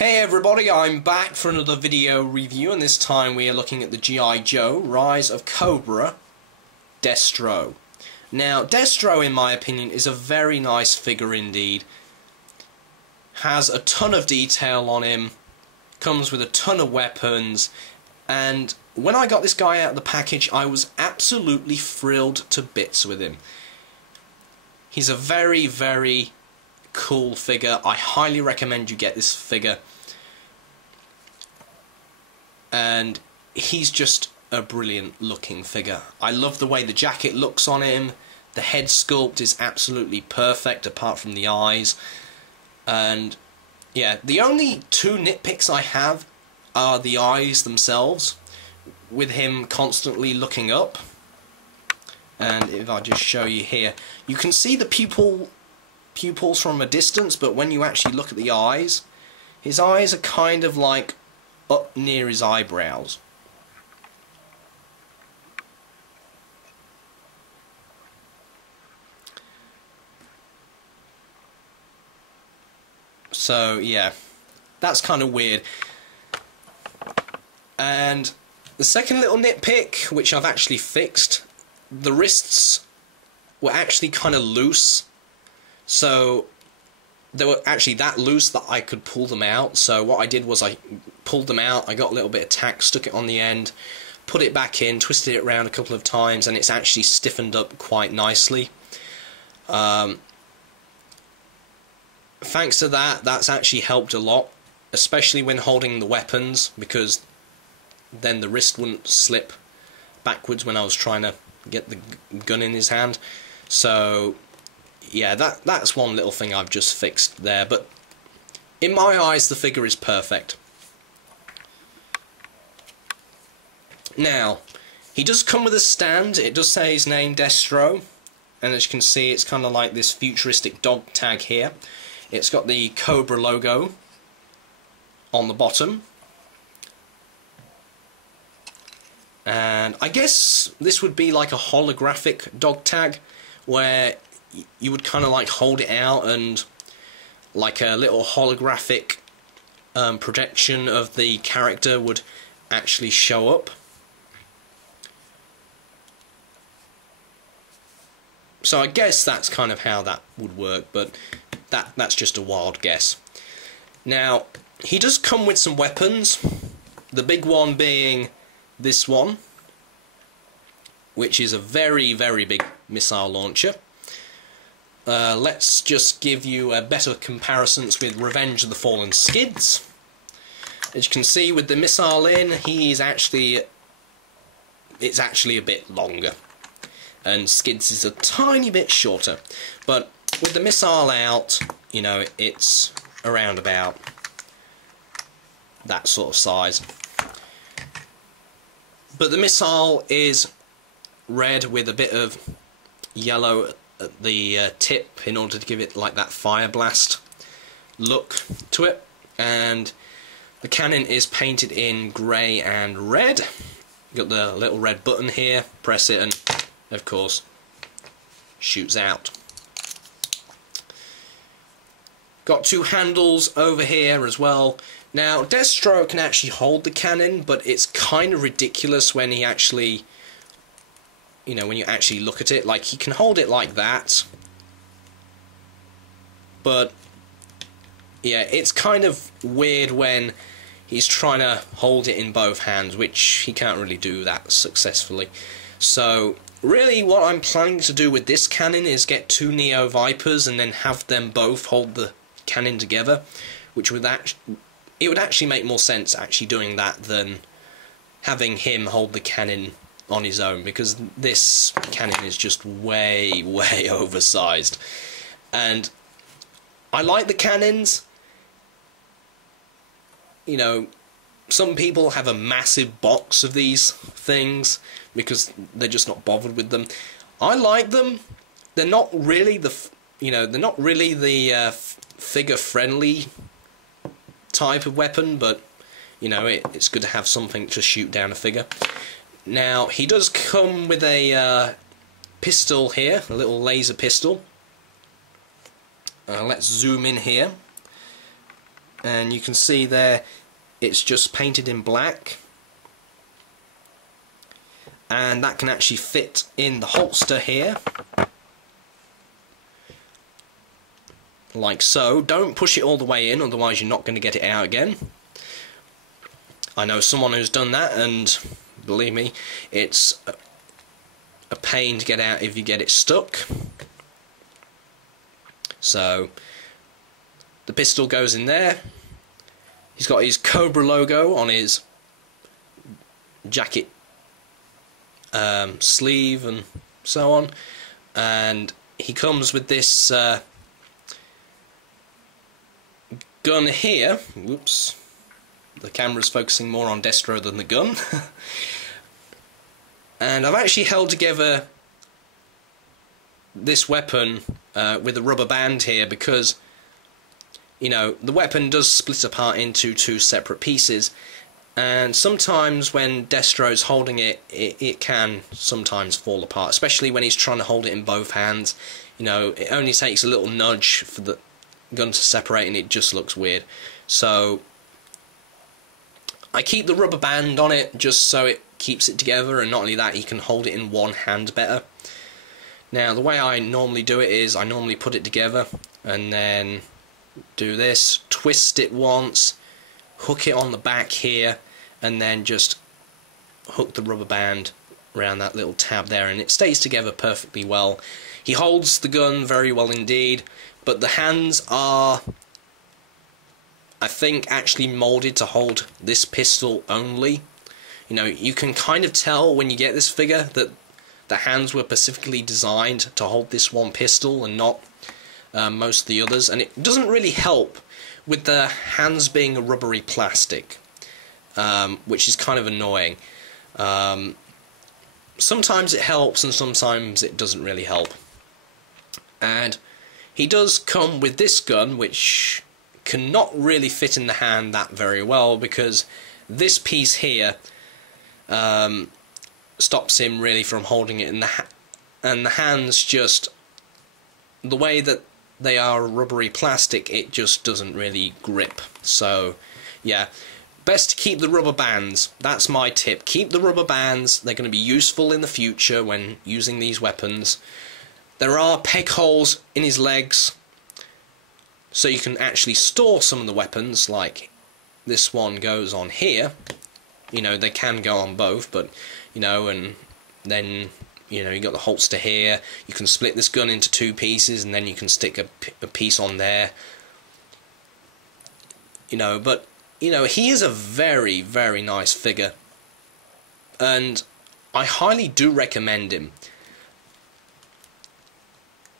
Hey everybody, I'm back for another video review, and this time we are looking at the G.I. Joe Rise of Cobra Destro. Now, Destro, in my opinion, is a very nice figure indeed. Has a ton of detail on him, comes with a ton of weapons, and when I got this guy out of the package, I was absolutely thrilled to bits with him. He's a very, very cool figure. I highly recommend you get this figure, and he's just a brilliant looking figure. I love the way the jacket looks on him. The head sculpt is absolutely perfect apart from the eyes, and yeah, the only two nitpicks I have are the eyes themselves, with him constantly looking up. And if I just show you here, you can see the pupils from a distance, but when you actually look at the eyes, his eyes are kind of like up near his eyebrows. So yeah, that's kind of weird. And the second little nitpick, which I've actually fixed, the wrists were actually kind of loose. So they were actually that loose that I could pull them out. So what I did was I pulled them out, I got a little bit of tack, stuck it on the end, put it back in, twisted it around a couple of times, and it's actually stiffened up quite nicely. Thanks to that, that's actually helped a lot, especially when holding the weapons, because then the wrist wouldn't slip backwards when I was trying to get the gun in his hand. So yeah, that's one little thing I've just fixed there, but in my eyes the figure is perfect. Now, he does come with a stand. It does say his name, Destro, and as you can see, it's kind of like this futuristic dog tag here. It's got the Cobra logo on the bottom, and I guess this would be like a holographic dog tag, where you would kind of like hold it out and like a little holographic projection of the character would actually show up. So I guess that's kind of how that would work, but that's just a wild guess. Now, he does come with some weapons, the big one being this one, which is a very, very big missile launcher. Let's just give you a better comparisons with Revenge of the Fallen Skids. As you can see, with the missile in, it's actually a bit longer, and Skids is a tiny bit shorter. But with the missile out, you know, it's around about that sort of size. But the missile is red with a bit of yellow at the tip in order to give it like that fire blast look to it, and the cannon is painted in grey and red. Got the little red button here, press it and of course shoots out. Got two handles over here as well. Now, Destro can actually hold the cannon, but it's kind of ridiculous when he actually, you know, when you actually look at it. Like, he can hold it like that, but yeah, it's kind of weird when he's trying to hold it in both hands, which he can't really do that successfully. So really what I'm planning to do with this cannon is get two Neo Vipers and then have them both hold the cannon together, which would it would actually make more sense actually doing that than having him hold the cannon on his own, because this cannon is just way, way oversized. And I like the cannons. You know, some people have a massive box of these things because they're just not bothered with them. I like them. They're not really the figure-friendly type of weapon, but you know, it's good to have something to shoot down a figure. Now, he does come with a pistol here, a little laser pistol. Let's zoom in here. and you can see there it's just painted in black, and that can actually fit in the holster here, like so. Don't push it all the way in, otherwise you're not going to get it out again. I know someone who's done that, and believe me, it's a pain to get out if you get it stuck. So the pistol goes in there. He's got his Cobra logo on his jacket sleeve and so on, and he comes with this gun here. Whoops, the camera's focusing more on Destro than the gun. And I've actually held together this weapon with a rubber band here because, you know, the weapon does split apart into two separate pieces, and sometimes when Destro's holding it, it can sometimes fall apart, especially when he's trying to hold it in both hands. You know, it only takes a little nudge for the gun to separate and it just looks weird. So I keep the rubber band on it just so it keeps it together, and not only that, you can hold it in one hand better. Now the way I normally do it is I normally put it together and then do this, twist it once, hook it on the back here, and then just hook the rubber band around that little tab there, and it stays together perfectly well. He holds the gun very well indeed, but the hands are, I think, actually moulded to hold this pistol only. You know, you can kind of tell when you get this figure that the hands were specifically designed to hold this one pistol and not most of the others, and it doesn't really help with the hands being a rubbery plastic, which is kind of annoying. Sometimes it helps and sometimes it doesn't really help. And he does come with this gun, which cannot really fit in the hand that very well because this piece here stops him really from holding it in the hand, and the hands, just the way that they are rubbery plastic, it just doesn't really grip. So yeah, best to keep the rubber bands. That's my tip. Keep the rubber bands. They're going to be useful in the future when using these weapons. There are peg holes in his legs, so you can actually store some of the weapons, like this one goes on here. You know, they can go on both, but, you know, and then, you know, you got the holster here. You can split this gun into two pieces, and then you can stick a piece on there. You know, but, you know, he is a very, very nice figure, and I highly do recommend him.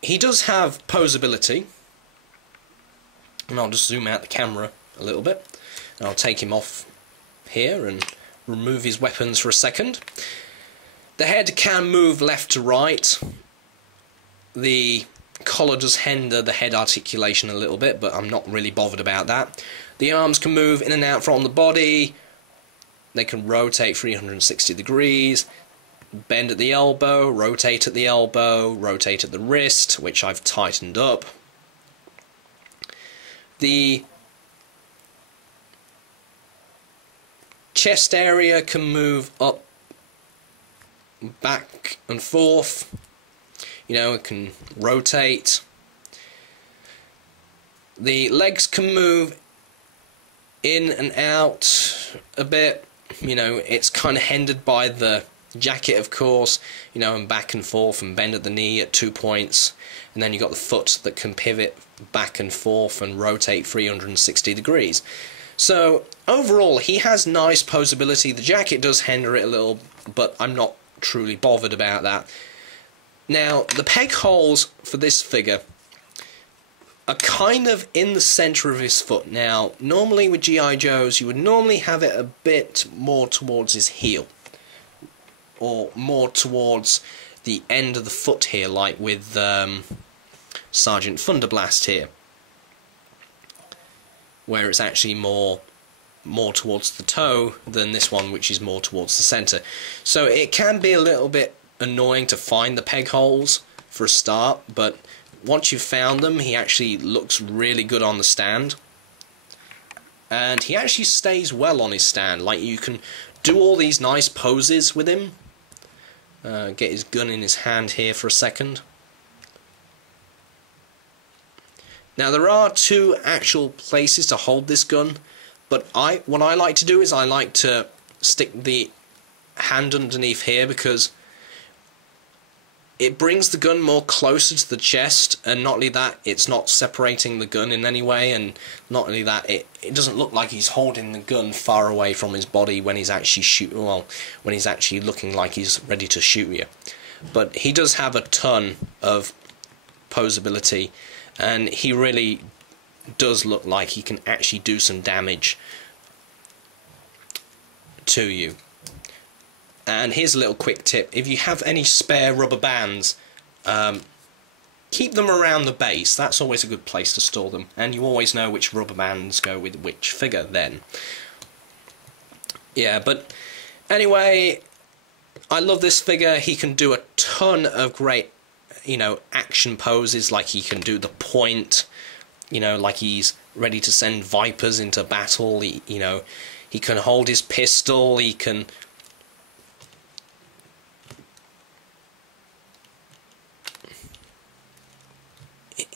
He does have posability, and I'll just zoom out the camera a little bit, and I'll take him off here and remove his weapons for a second. The head can move left to right. The collar does hinder the head articulation a little bit, but I'm not really bothered about that. The arms can move in and out from the body. They can rotate 360 degrees, bend at the elbow, rotate at the elbow, rotate at the wrist, which I've tightened up. The chest area can move up, back and forth. You know, it can rotate. The legs can move in and out a bit. You know, it's kind of hindered by the jacket, of course, you know, and back and forth and bend at the knee at 2 points, and then you got the foot that can pivot back and forth and rotate 360 degrees. So overall, he has nice posability. The jacket does hinder it a little, but I'm not truly bothered about that. Now, the peg holes for this figure are kind of in the centre of his foot. Now, normally with G.I. Joes, you would normally have it a bit more towards his heel, or more towards the end of the foot here, like with Sergeant Thunderblast here, where it's actually more towards the toe than this one, which is more towards the centre. So it can be a little bit annoying to find the peg holes for a start, but once you've found them, he actually looks really good on the stand. and he actually stays well on his stand. Like, you can do all these nice poses with him. Get his gun in his hand here for a second. Now, there are two actual places to hold this gun, but what I like to do is I like to stick the hand underneath here, because it brings the gun more closer to the chest, and not only that, it's not separating the gun in any way, and not only that, it doesn't look like he's holding the gun far away from his body when he's actually when he's actually looking like he's ready to shoot you. But he does have a ton of posability, and he really does look like he can actually do some damage to you. And here's a little quick tip: if you have any spare rubber bands, keep them around the base. That's always a good place to store them, and you always know which rubber bands go with which figure then. Yeah, but anyway, I love this figure. He can do a ton of great, action poses. Like, he can do the point, like he's ready to send Vipers into battle. He can hold his pistol. He can...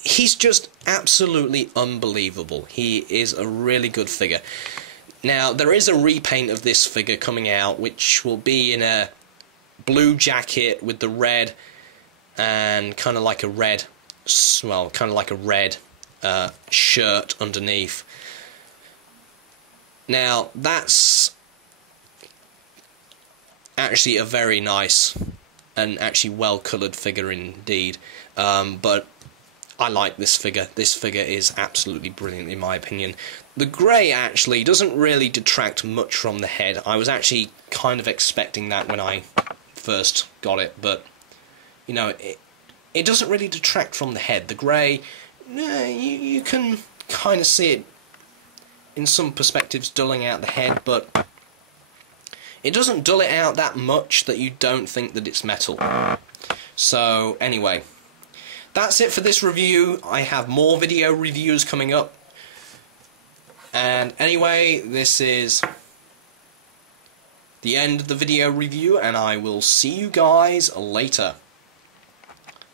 He's just absolutely unbelievable. He is a really good figure. Now, there is a repaint of this figure coming out, which will be in a blue jacket with the red, and kind of like a red, shirt underneath. Now, that's actually a very nice and actually well-coloured figure indeed. But I like this figure. This figure is absolutely brilliant in my opinion. The grey actually doesn't really detract much from the head. I was actually kind of expecting that when I first got it, but it doesn't really detract from the head. The grey, you can kind of see it in some perspectives dulling out the head, but it doesn't dull it out that much that you don't think that it's metal. So anyway, that's it for this review. I have more video reviews coming up. And anyway, this is the end of the video review, and I will see you guys later.